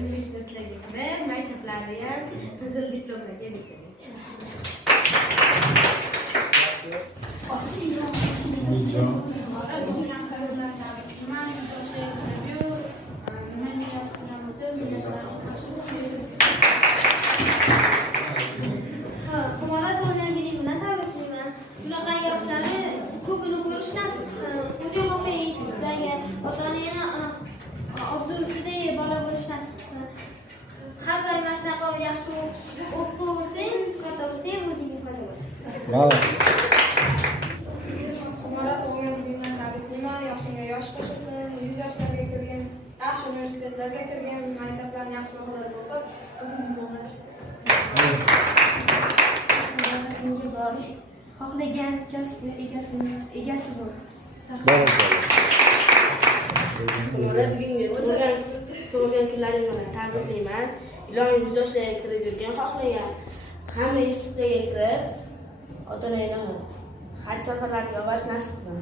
universitetlarga kirib, maktablarni ham qizil diplomlarga bitirdik. Havola to'g'rilangilik bilan tabriklayman. Bunaqa yoshlarni ko'pini ko'rish nasib qilsin. O'zing xohlaysizlarga ota-onangni orzusida bola bo'lish nasib qilsin. Har doim mana shunaqa yaxshi o'qirsang, katta bo'lsang o'zingga foyda bo'ladi. Havola to'g'rilangilik bilan tabriklayman. Yoshingga yosh qo'shilsin, 100 yoshlarga kirgan, yaxshi universitetlarga kirgan, maktablarni yaxshi baholarga o'qib, qizim bo'lgan. Xohlagan kasbni egasi bo'l. Mana bugungi tug'ilgan kunlaring bilan tabriklayman. Iloyim 100 yoshlarga kirib yurgan, xohlagan hamma institutlarga kirib, ota-onangni haj safarlariga borish nasib qilsin.